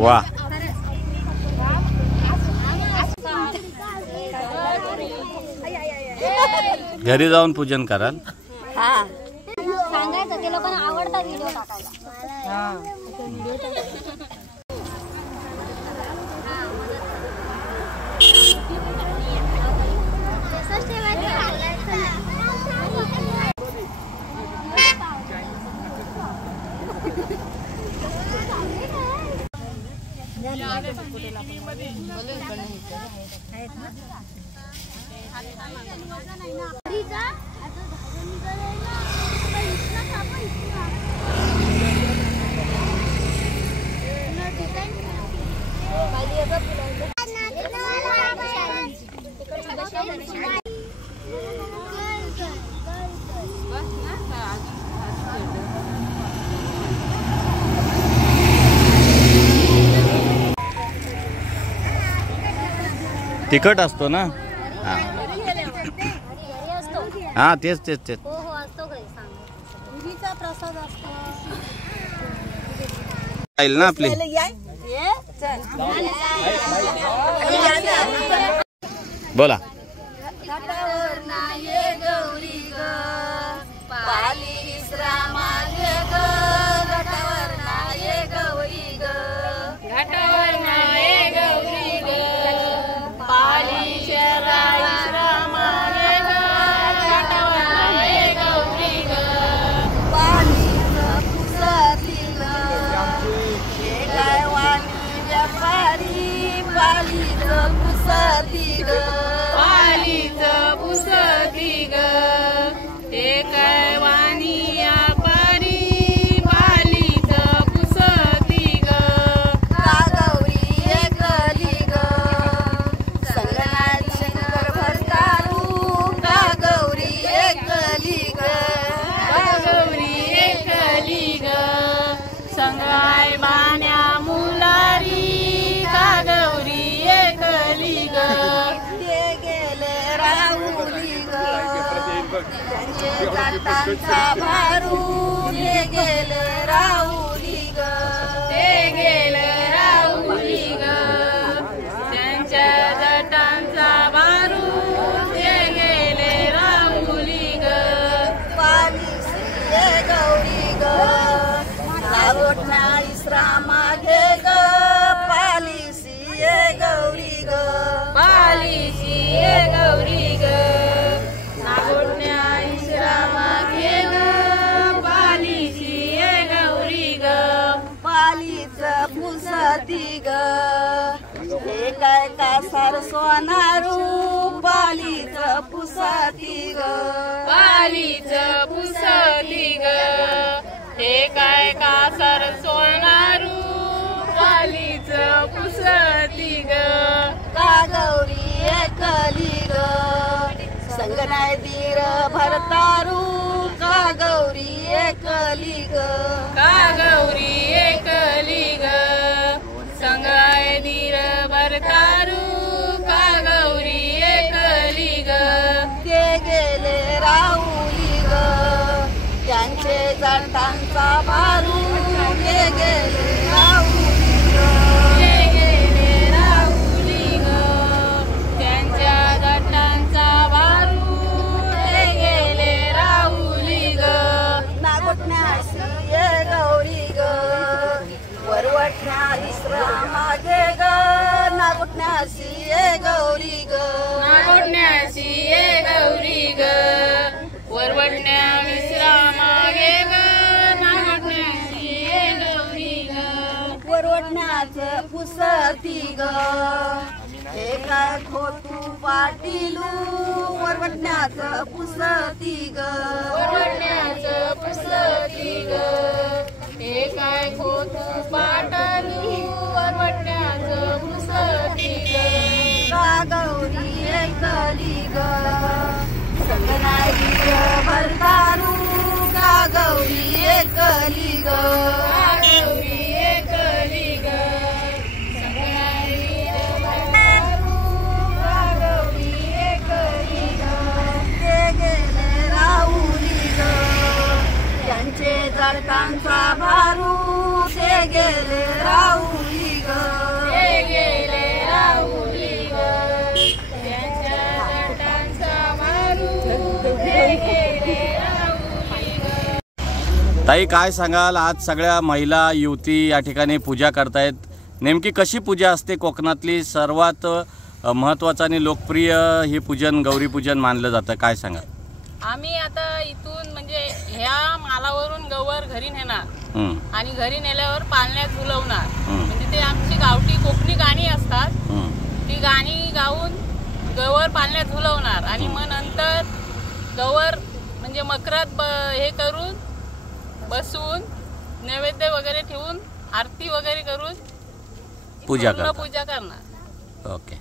वा घरी जाऊन पूजन कराल। सांगायचं ते लोकांना आवडता व्हिडिओ टाकायला। तिखट असतो ना। हा तेच तेच तेच ना आपली। बोला भारू गेले राहुली ग, ते गेले राहुली ग, त्यांच्या जटांचा भारू ते गेले राहुली ग, पालिसी ये गौरी ग, लागोटना इसरा मागे ग, पालिसी ये गौरी ग, पालिसी ये गौरी ग, लागोटना इसरा मागे ग, पालिसी ये गौरी ग, पालीच पुसती ग, हे काय कासार सोनारू, पालीच पुसती ग, पालीच पुसती ग, हे काय कासार सोनारू, पालीच पुसती ग, का गौरी एकली ग, संगनाय दीर भरतारू, का गौरी एकली ग, का गौरी एकली ग, संगाय दीर भरतारू, का गौरी एकली ग, ते गेले राहुली ग, त्यांचे जटांचा भारू, ते गेले राहुली ग, ते गेले राहुली ग, त्यांच्या जटांचा भारू, ते गेले राहुली ग, नागोटण्यासी ये गौरी ग, वरवटण्या इसरा मागे ग, नागोटण्यासी ये गौरी ग, नागोटण्यासी ये गौरी ग, वरवटण्या इसरा मागे ग, नागोटण्यासी ये गौरी ग, वरवटण्याच पुसती ग, हे काय खोटू पाटीलू, वरवटण्याच पुसती ग, वरवटण्याच पुसती ग, हे काय खोटू पाटलू, वरवटण्याच पुसती ग, का गौरी एकली ग, संगनाई भरतारू, का गौरी एकली ग, का गौरी एकली ग, संगनाई भरतारू, का गौरी एकली ग, ते गेले राहुली ग, त्यांचे जटांचा भारू, ते गेले राहुली ग, ते गेले राहुली ग, त्यांच्या जटांचा मारू ते गेले राहुली ग. ताई काय सांगाल, आज सगळ्या महिला युवती या ठिकाणी पूजा करतायत. नेमकी कशी पूजा असते? कोकणातली सर्वात महत्त्वाचं आणि लोकप्रिय हे पूजन गौरी पूजन मानलं जातं. काय सांगा? आम्ही आता इथून म्हणजे ह्या मालावरून गवर घरी नेणार आणि घरी नेल्यावर पाळण्यात झुलवणार. म्हणजे ते आमची गावठी कोकणी गाणी असतात, ती गाणी गाऊन गवर पाळण्यात झुलवणार आणि मग नंतर गवर म्हणजे मकरात हे करून बसून नैवेद्य वगैरे ठेवून आरती वगैरे करून पूजा करणार. ओके.